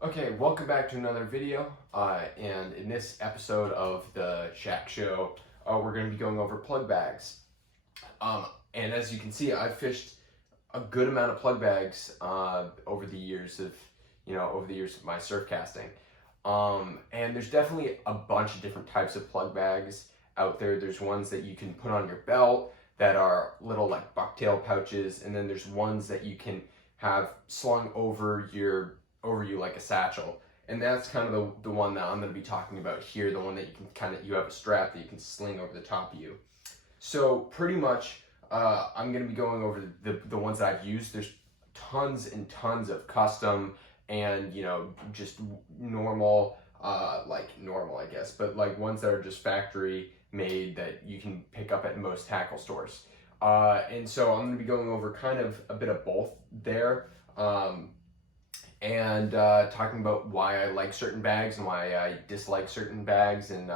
Okay, welcome back to another video. And in this episode of the Shack Show, we're going to be going over plug bags. And as you can see, I've fished a good amount of plug bags over the years of my surf casting. And there's definitely a bunch of different types of plug bags out there. There's ones that you can put on your belt that are little like bucktail pouches, and then there's ones that you can have slung over you like a satchel. And that's kind of the one that I'm going to be talking about here, the one that you have a strap that you can sling over the top of you. So pretty much I'm going to be going over the ones that I've used. There's tons and tons of custom and just normal, I guess, but like ones that are just factory made that you can pick up at most tackle stores. And so I'm going to be going over kind of a bit of both there. And talking about why I like certain bags and why I dislike certain bags, and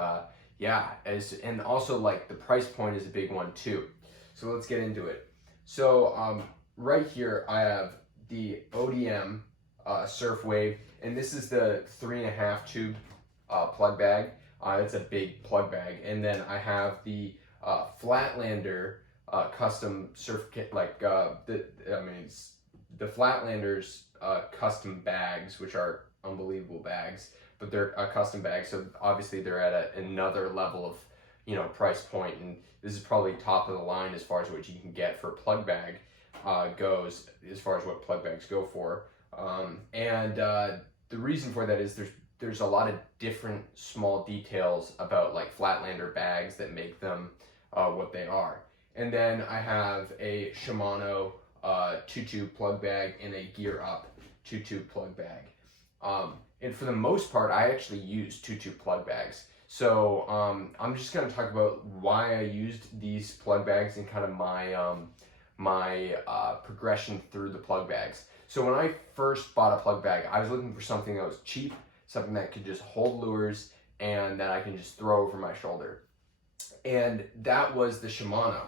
and also like the price point is a big one too. So let's get into it. So right here I have the ODM Surf Wave, and this is the 3.5 tube plug bag. It's a big plug bag, and then I have the Flatlander custom surf kit, it's the Flatlanders custom bags, which are unbelievable bags, but they're a custom bag, so obviously they're at another level of price point, and this is probably top of the line as far as what you can get for a plug bag goes, as far as what plug bags go for. The reason for that is there's a lot of different small details about like Flatlander bags that make them what they are. And then I have a Shimano 2-tube plug bag and a Gear Up 2-tube plug bag. And for the most part, I actually use 2-tube plug bags. So I'm just going to talk about why I used these plug bags and kind of my progression through the plug bags. So when I first bought a plug bag, I was looking for something that was cheap, something that could just hold lures and that I can just throw over my shoulder. And that was the Shimano.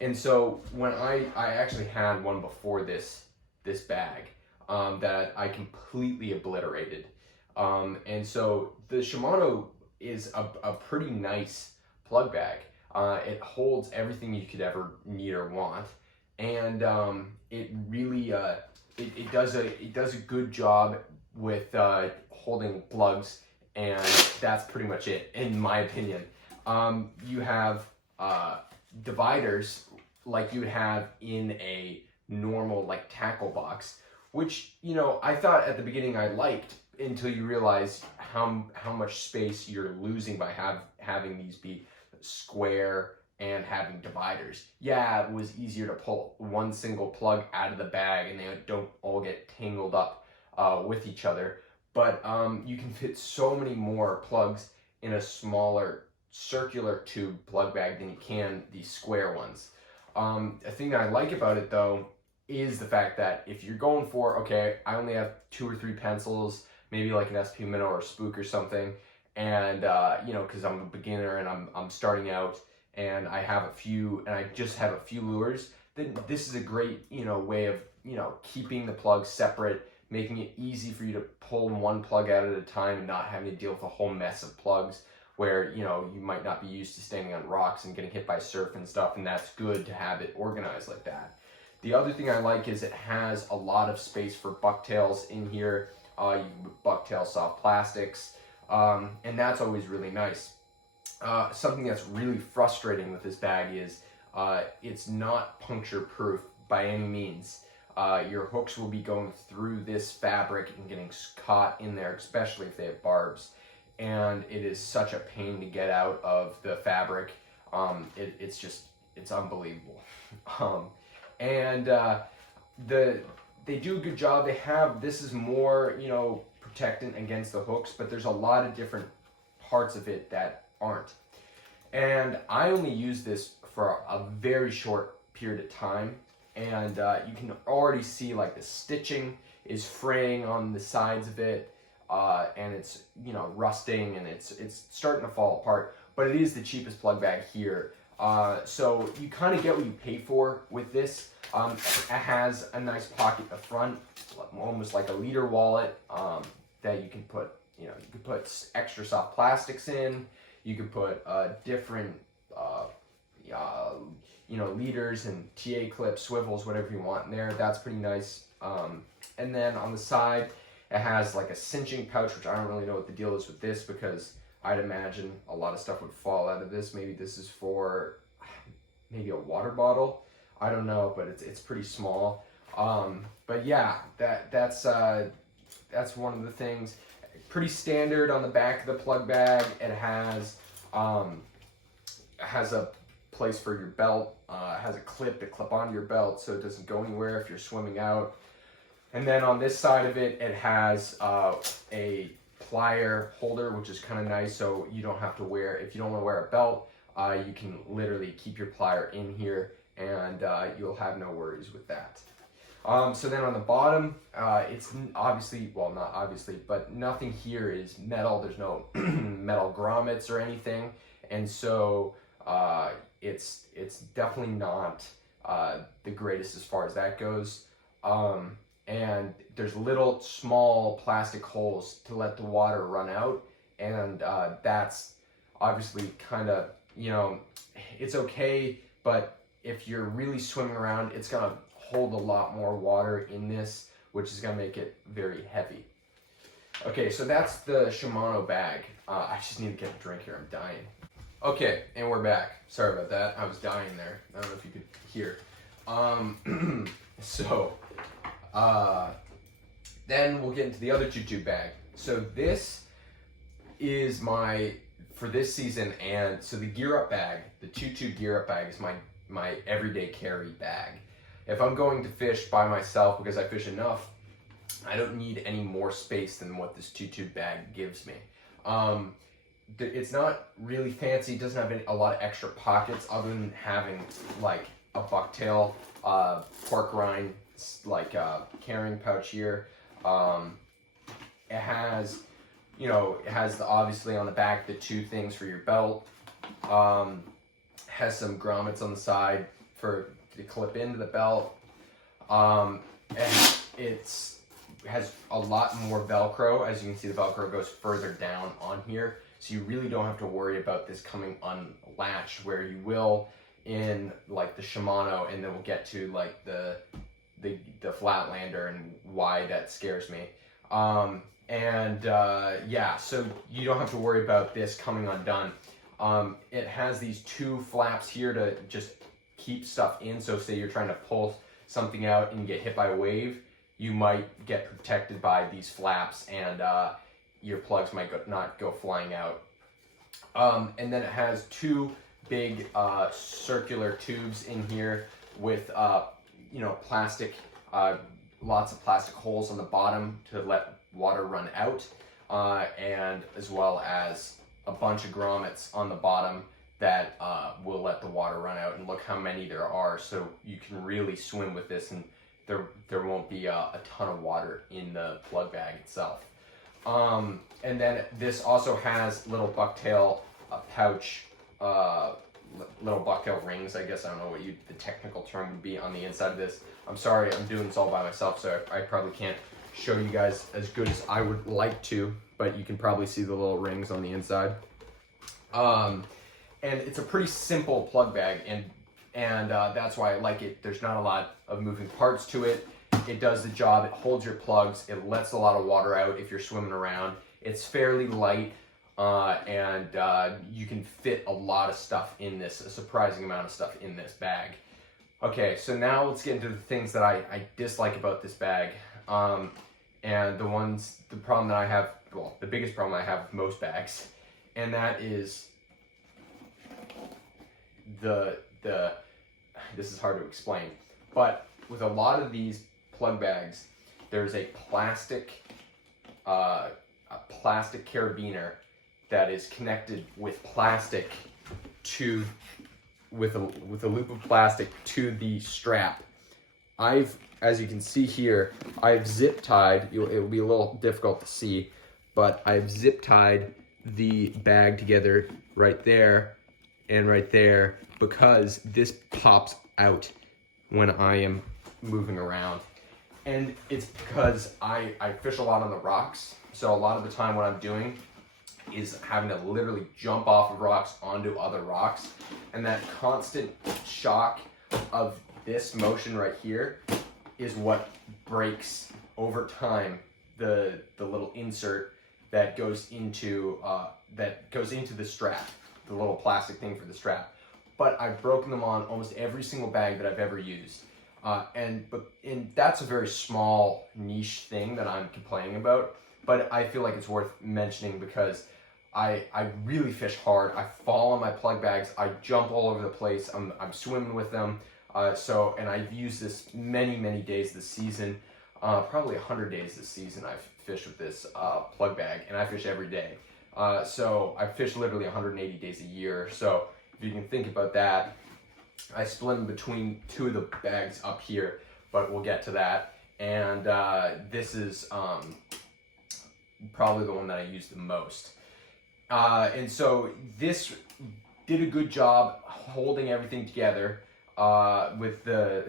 And so when I actually had one before this bag that I completely obliterated. And so the Shimano is a pretty nice plug bag. It holds everything you could ever need or want, and it really it does a good job with holding plugs, and that's pretty much it in my opinion. You have dividers like you would have in a normal like tackle box, which I thought at the beginning I liked, until you realize how much space you're losing by having these be square and having dividers. Yeah, it was easier to pull one single plug out of the bag and they don't all get tangled up with each other, but you can fit so many more plugs in a smaller circular tube plug bag than you can these square ones. A thing that I like about it though is the fact that if you're going for, okay, I only have 2 or 3 pencils, maybe like an SP Minnow or a Spook or something, and because I'm a beginner and I'm starting out and I just have a few lures, then this is a great way of keeping the plugs separate, making it easy for you to pull one plug out at a time and not having to deal with a whole mess of plugs where you might not be used to standing on rocks and getting hit by surf and stuff, and that's good to have it organized like that. The other thing I like is it has a lot of space for bucktails in here. You can bucktail soft plastics, and that's always really nice. Something that's really frustrating with this bag is it's not puncture proof by any means. Your hooks will be going through this fabric and getting caught in there, especially if they have barbs. And it is such a pain to get out of the fabric. It's unbelievable. They do a good job. This is more, protectant against the hooks, but there's a lot of different parts of it that aren't. And I only use this for a very short period of time, and you can already see like the stitching is fraying on the sides of it, and it's rusting and it's starting to fall apart. But it is the cheapest plug bag here. So you kind of get what you pay for with this. It has a nice pocket at the front, almost like a leader wallet. that you can put, you can put extra soft plastics in. You can put different, leaders and TA clips, swivels, whatever you want in there. That's pretty nice. And then on the side, it has like a cinching pouch, which I don't really know what the deal is with this, because I'd imagine a lot of stuff would fall out of this. Maybe this is for maybe a water bottle. I don't know, but it's pretty small. But yeah, that's one of the things. Pretty standard on the back of the plug bag. It has a place for your belt. It has a clip to clip onto your belt so it doesn't go anywhere if you're swimming out. And then on this side of it, it has a plier holder, which is kind of nice, so you don't have to wear, if you don't want to wear a belt, you can literally keep your plier in here, and you'll have no worries with that. So then on the bottom, it's obviously, well, not obviously, but nothing here is metal. There's no metal grommets or anything, and so it's definitely not the greatest as far as that goes. And there's little small plastic holes to let the water run out, and that's obviously kind of, it's okay, but if you're really swimming around, it's gonna hold a lot more water in this, which is gonna make it very heavy. Okay, so that's the Shimano bag. I just need to get a drink here, I'm dying. Okay, and we're back. Sorry about that, I was dying there. I don't know if you could hear. Then we'll get into the other 2-tube bag. So this is for this season, and so the Gear Up bag, the 2-tube Gear Up bag is my everyday carry bag. If I'm going to fish by myself, because I fish enough, I don't need any more space than what this 2-tube bag gives me. It's not really fancy, it doesn't have a lot of extra pockets other than having like a bucktail, pork rind, like carrying pouch here. It has, obviously on the back, the 2 things for your belt. Has some grommets on the side to clip into the belt. And it has a lot more Velcro. As you can see, the Velcro goes further down on here. So you really don't have to worry about this coming unlatched, where you will in like the Shimano, and then we'll get to like the Flatlander and why that scares me. Yeah, so you don't have to worry about this coming undone. It has these 2 flaps here to just keep stuff in, so say you're trying to pull something out and you get hit by a wave, you might get protected by these flaps, and your plugs might not go flying out. And then it has 2 big circular tubes in here with plastic, lots of plastic holes on the bottom to let water run out, and as well as a bunch of grommets on the bottom that will let the water run out. And look how many there are, so you can really swim with this, and there won't be a ton of water in the plug bag itself. And then this also has little bucktail pouch, little bucktail rings, I guess. I don't know what the technical term would be on the inside of this. I'm sorry, I'm doing this all by myself, so I probably can't show you guys as good as I would like to, but you can probably see the little rings on the inside. And it's a pretty simple plug bag, and that's why I like it. There's not a lot of moving parts to it. It does the job. It holds your plugs. It lets a lot of water out if you're swimming around. It's fairly light, and you can fit a lot of stuff in this, a surprising amount of stuff in this bag. Okay, so now let's get into the things that I dislike about this bag. And the problem that I have, well, the biggest problem I have with most bags, and that is this is hard to explain, but with a lot of these plug bags, there's a plastic carabiner that is connected with plastic with a loop of plastic to the strap. As you can see here, I've zip tied, it will be a little difficult to see, but I've zip tied the bag together right there and right there, because this pops out when I am moving around. And it's because I fish a lot on the rocks. So a lot of the time what I'm doing is having to literally jump off of rocks onto other rocks. And that constant shock of this motion right here is what breaks over time the little insert that goes into the strap, the little plastic thing for the strap. But I've broken them on almost every single bag that I've ever used. And that's a very small niche thing that I'm complaining about, but I feel like it's worth mentioning because I really fish hard. I fall on my plug bags. I jump all over the place. I'm swimming with them. And I've used this many days this season, probably 100 days this season I've fished with this plug bag, and I fish every day. So I fish literally 180 days a year. So if you can think about that, I split them between two of the bags up here, but we'll get to that. And this is probably the one that I use the most. And so this did a good job holding everything together with the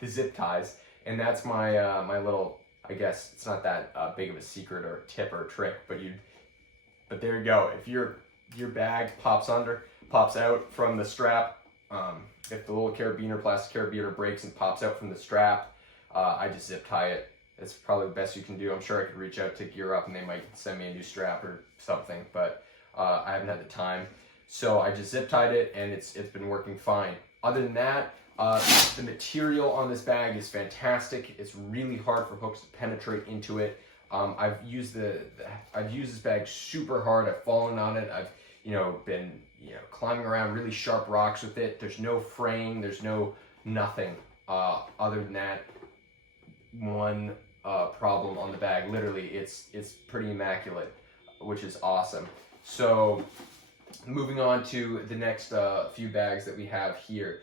the zip ties. And that's my my little, I guess it's not that big of a secret or tip or trick, but there you go. If your bag pops out from the strap, if the little carabiner, plastic carabiner breaks and pops out from the strap, I just zip tie it. It's probably the best you can do. I'm sure I could reach out to Gear Up and they might send me a new strap or something, but I haven't had the time. So I just zip tied it and it's been working fine. Other than that, the material on this bag is fantastic. It's really hard for hooks to penetrate into it. I've used this bag super hard. I've fallen on it. I've been climbing around really sharp rocks with it. There's no fraying. There's nothing other than that one problem on the bag. Literally, it's pretty immaculate, which is awesome. So moving on to the next few bags that we have here.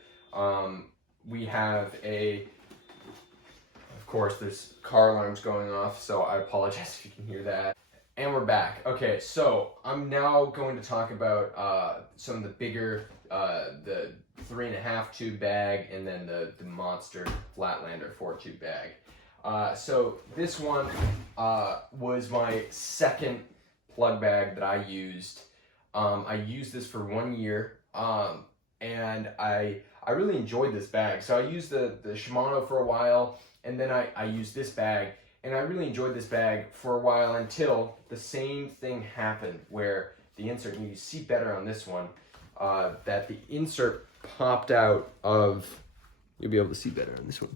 We have of course, there's car alarms going off, so I apologize if you can hear that. And we're back. Okay, so I'm now going to talk about some of the bigger, the 3.5 tube bag, and then the monster Flatlander 4 tube bag. So this one was my second plug bag that I used. I used this for 1 year, and I really enjoyed this bag. So I used the Shimano for a while, and then I used this bag, and I really enjoyed this bag for a while until the same thing happened where the insert, and you see better on this one, that the insert popped out of, you'll be able to see better on this one.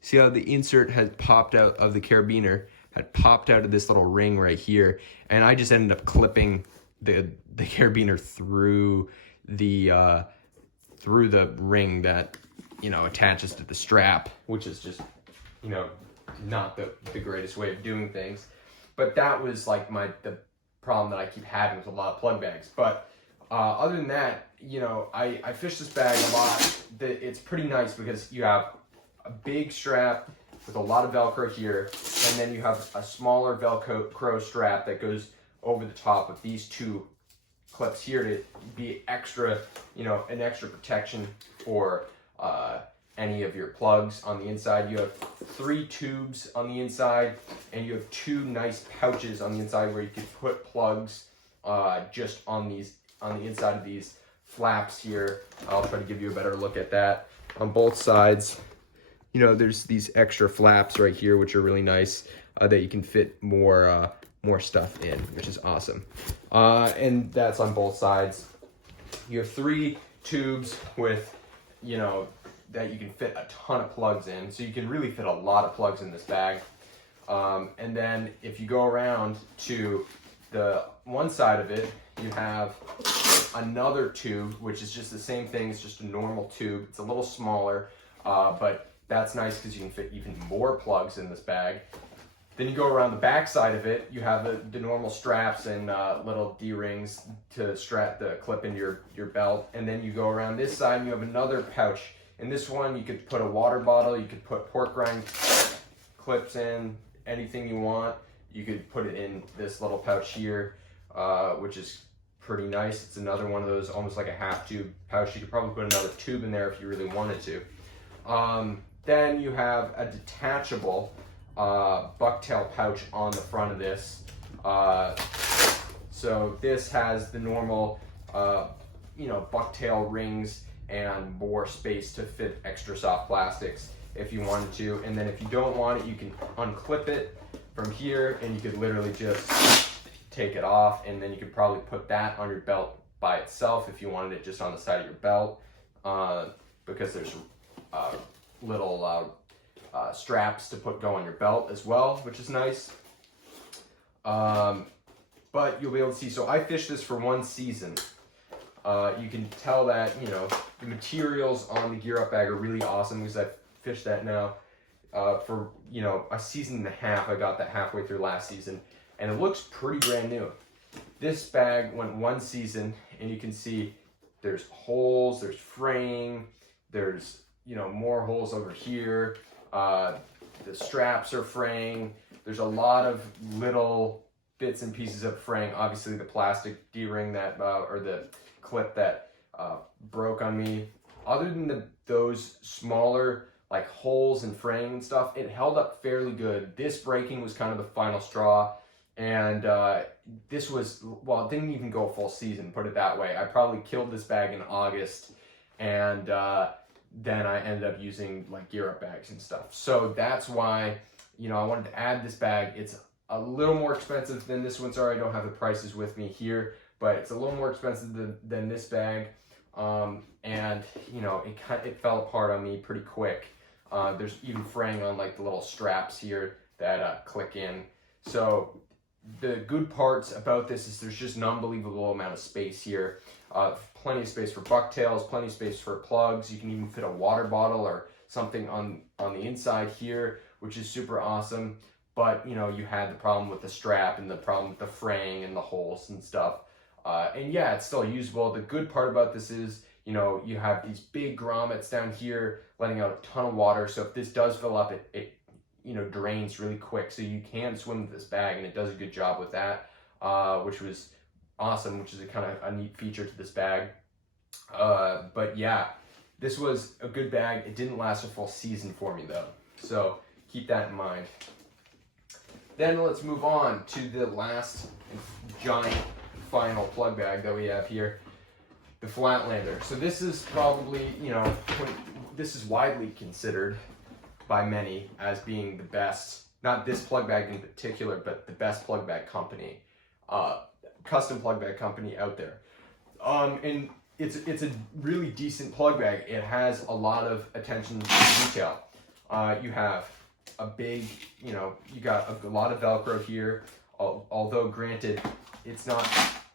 See how the insert had popped out of the carabiner, had popped out of this little ring right here, and I just ended up clipping the carabiner through the ring that attaches to the strap, which is just not the greatest way of doing things. But that was like the problem that I keep having with a lot of plug bags. But other than that, I fish this bag a lot. It's pretty nice because you have a big strap with a lot of Velcro here, and then you have a smaller Velcro strap that goes over the top with these two clips here to be extra, an extra protection for any of your plugs on the inside. You have 3 tubes on the inside, and you have 2 nice pouches on the inside where you can put plugs just on the inside of these flaps here. I'll try to give you a better look at that. On both sides, there's these extra flaps right here, which are really nice, that you can fit more stuff in, which is awesome. And that's on both sides. You have 3 tubes with, that you can fit a ton of plugs in. So you can really fit a lot of plugs in this bag. And then if you go around to the one side of it, you have another tube, which is just the same thing. It's just a normal tube. It's a little smaller, but that's nice because you can fit even more plugs in this bag. Then you go around the back side of it, you have the normal straps and little D-rings to strap the clip into your belt. And then you go around this side and you have another pouch. In this one, you could put a water bottle, you could put pork rind clips in, anything you want. You could put it in this little pouch here, which is pretty nice. It's another one of those, almost like a half tube pouch. You could probably put another tube in there if you really wanted to. Then you have a detachable bucktail pouch on the front of this. So this has the normal, bucktail rings and more space to fit extra soft plastics if you wanted to. And then if you don't want it, you can unclip it from here and you could literally just take it off, and then you could probably put that on your belt by itself if you wanted it just on the side of your belt, because there's little straps to go on your belt as well, which is nice. But you'll be able to see, so I fished this for 1 season. You can tell that, the materials on the Gear Up bag are really awesome because I've fished that now for, a season and a half. I got that halfway through last season, and it looks pretty brand new. This bag went 1 season, and you can see there's holes, there's fraying, there's, more holes over here. The straps are fraying. There's a lot of little bits and pieces of fraying. Obviously the plastic D-ring that, or the clip that broke on me. Other than those smaller like holes and fraying and stuff, it held up fairly good. This breaking was kind of the final straw. And this was, well, it didn't even go a full season, put it that way. I probably killed this bag in August, and then I ended up using like Gear Up bags and stuff. So that's why, I wanted to add this bag. It's a little more expensive than this one. Sorry, I don't have the prices with me here, but it's a little more expensive than this bag. And it fell apart on me pretty quick. There's even fraying on like the little straps here that click in. So the good parts about this is there's just an unbelievable amount of space here. Plenty of space for bucktails, plenty of space for plugs. You can even fit a water bottle or something on the inside here, which is super awesome. But you had the problem with the strap and the problem with the fraying and the holes and stuff. And yeah, it's still usable. The good part about this is, you have these big grommets down here letting out a ton of water. So if this does fill up, it drains really quick. So you can swim with this bag, and it does a good job with that, which was awesome, which is a kind of a neat feature to this bag. But yeah, this was a good bag. It didn't last a full season for me though. So keep that in mind. Then let's move on to the last giant final plug bag that we have here, the Flatlander. So this is probably, this is widely considered by many as being the best, not this plug bag in particular, but the best plug bag company, custom plug bag company out there. And it's a really decent plug bag. It has a lot of attention to detail. You have a big, you got a lot of Velcro here, although granted, it's not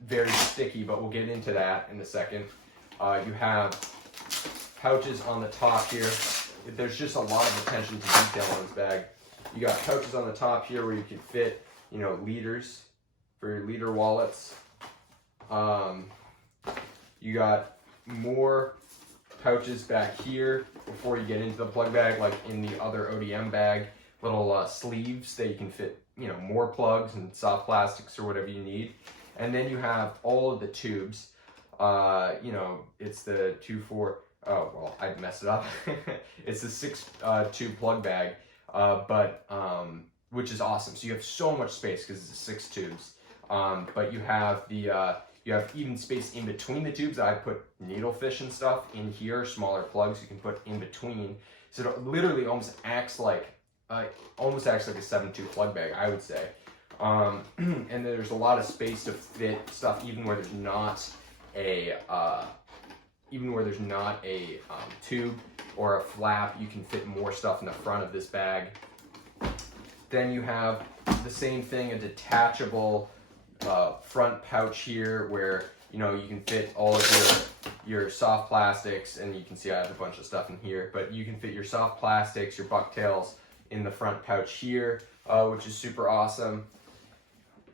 very sticky, but we'll get into that in a second. You have pouches on the top here. There's just a lot of attention to detail on this bag. You got pouches on the top here where you can fit, liters for your liter wallets. You got more pouches back here before you get into the plug bag, like in the other ODM bag, little sleeves that you can fit, more plugs and soft plastics or whatever you need. And then you have all of the tubes. It's the 2-4. Oh, well, I messed it up. It's a 6 tube plug bag, which is awesome. So you have so much space because it's 6 tubes. But you have you have even space in between the tubes. I put needlefish and stuff in here, smaller plugs you can put in between. So it literally almost acts like a 7 tube plug bag, I would say. And there's a lot of space to fit stuff, even where there's not a tube or a flap. You can fit more stuff in the front of this bag. Then you have the same thing, a detachable front pouch here, where you can fit all of your soft plastics, and you can see I have a bunch of stuff in here, but you can fit your soft plastics, your bucktails in the front pouch here, which is super awesome.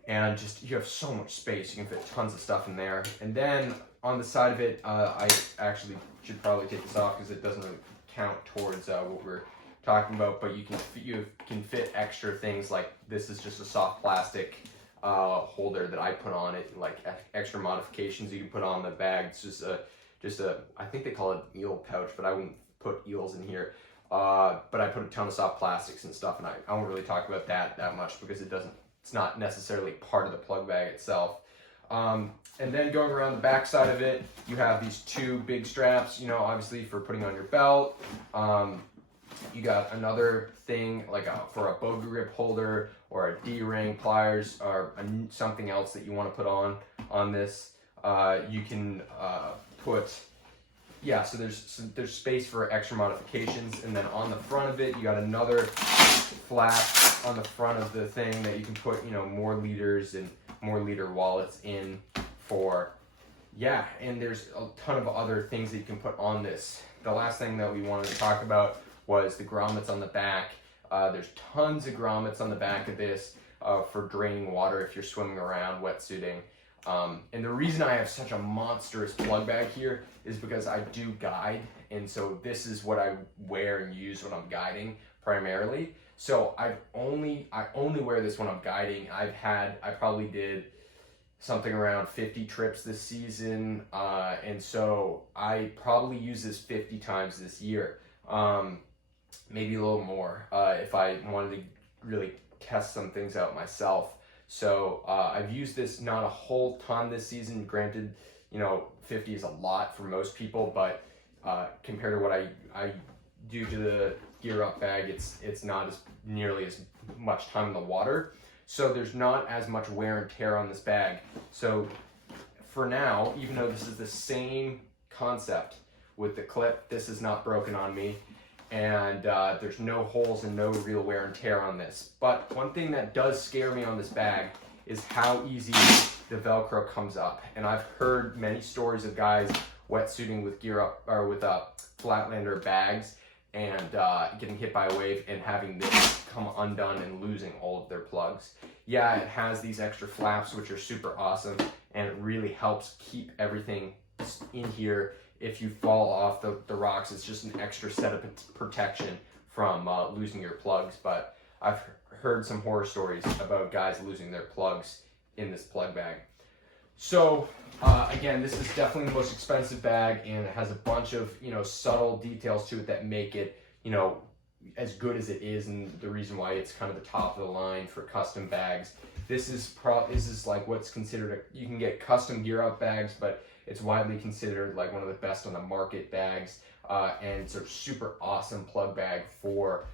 And just, you have so much space. You can fit tons of stuff in there. And then on the side of it, I actually should probably take this off because it doesn't really count towards what we're talking about, but you can fit extra things, like this is just a soft plastic holder that I put on it, like extra modifications you can put on the bag. It's just a I think they call it eel pouch, but I wouldn't put eels in here. but I put a ton of soft plastics and stuff, and I won't really talk about that much because it's not necessarily part of the plug bag itself. And then going around the back side of it, you have these two big straps, obviously for putting on your belt. You got another thing like for a bow grip holder or a D-ring, pliers, or something else that you want to put on this. You can put, so there's space for extra modifications, and then on the front of it, you got another flap on the front of the thing that you can put, more liters and more liter wallets in for. And there's a ton of other things that you can put on this. The last thing that we wanted to talk about was the grommets on the back. There's tons of grommets on the back of this for draining water if you're swimming around wetsuiting. And the reason I have such a monstrous plug bag here is because I do guide, and so this is what I wear and use when I'm guiding primarily. So I only wear this when I'm guiding. I probably did something around 50 trips this season, and so I probably use this 50 times this year. Maybe a little more if I wanted to really test some things out myself. So I've used this not a whole ton this season. Granted, 50 is a lot for most people, but compared to what I do to the Gear Up bag, it's not nearly as much time in the water. So there's not as much wear and tear on this bag. So for now, even though this is the same concept with the clip, this is not broken on me. And there's no holes and no real wear and tear on this. But one thing that does scare me on this bag is how easy the Velcro comes up. And I've heard many stories of guys wetsuiting with Gear Up or with Flatlander bags and getting hit by a wave and having this come undone and losing all of their plugs. Yeah, it has these extra flaps, which are super awesome, and it really helps keep everything in here. If you fall off the rocks, it's just an extra set of protection from losing your plugs. But I've heard some horror stories about guys losing their plugs in this plug bag. So again, this is definitely the most expensive bag, and it has a bunch of subtle details to it that make it as good as it is, and the reason why it's kind of the top of the line for custom bags. This is like what's considered you can get custom Gear Up bags, but it's widely considered like one of the best on the market bags, and it's a super awesome plug bag for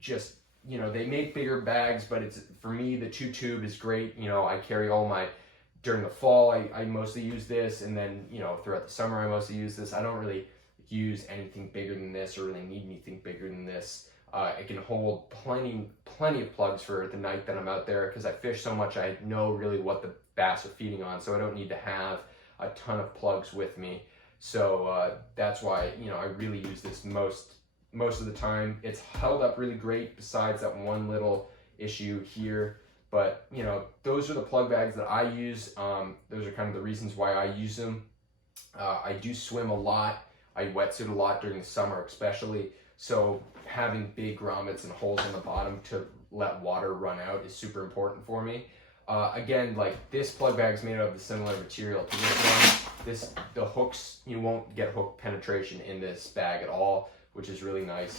just they make bigger bags, but for me the 2-tube is great. I carry all my, during the fall I mostly use this, and then throughout the summer I mostly use this. I don't really use anything bigger than this or really need anything bigger than this. It can hold plenty of plugs for the night that I'm out there, because I fish so much. I know really what the bass are feeding on, so I don't need to have a ton of plugs with me. So that's why I really use this most of the time. It's held up really great besides that one little issue here. But those are the plug bags that I use. Those are kind of the reasons why I use them. I do swim a lot. I wetsuit a lot during the summer especially. So having big grommets and holes in the bottom to let water run out is super important for me. Again, like this plug bag is made out of the similar material to this one. The hooks, you won't get hook penetration in this bag at all, which is really nice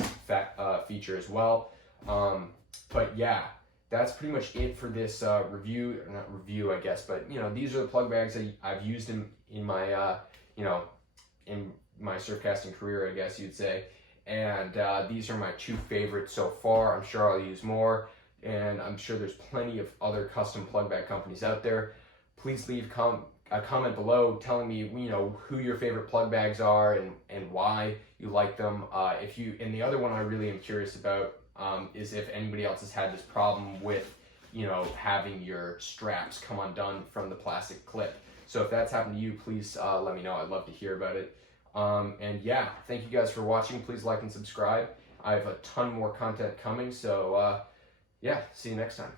feature as well. But yeah, that's pretty much it for this review, or not review I guess, but these are the plug bags that I've used in my in my surfcasting career, I guess you'd say. And these are my two favorites so far. I'm sure I'll use more, and I'm sure there's plenty of other custom plug bag companies out there. Please leave a comment below telling me who your favorite plug bags are and why you like them. And the other one I really am curious about is if anybody else has had this problem with having your straps come undone from the plastic clip. So if that's happened to you, please let me know. I'd love to hear about it. And yeah, thank you guys for watching. Please like and subscribe. I have a ton more content coming, so yeah, see you next time.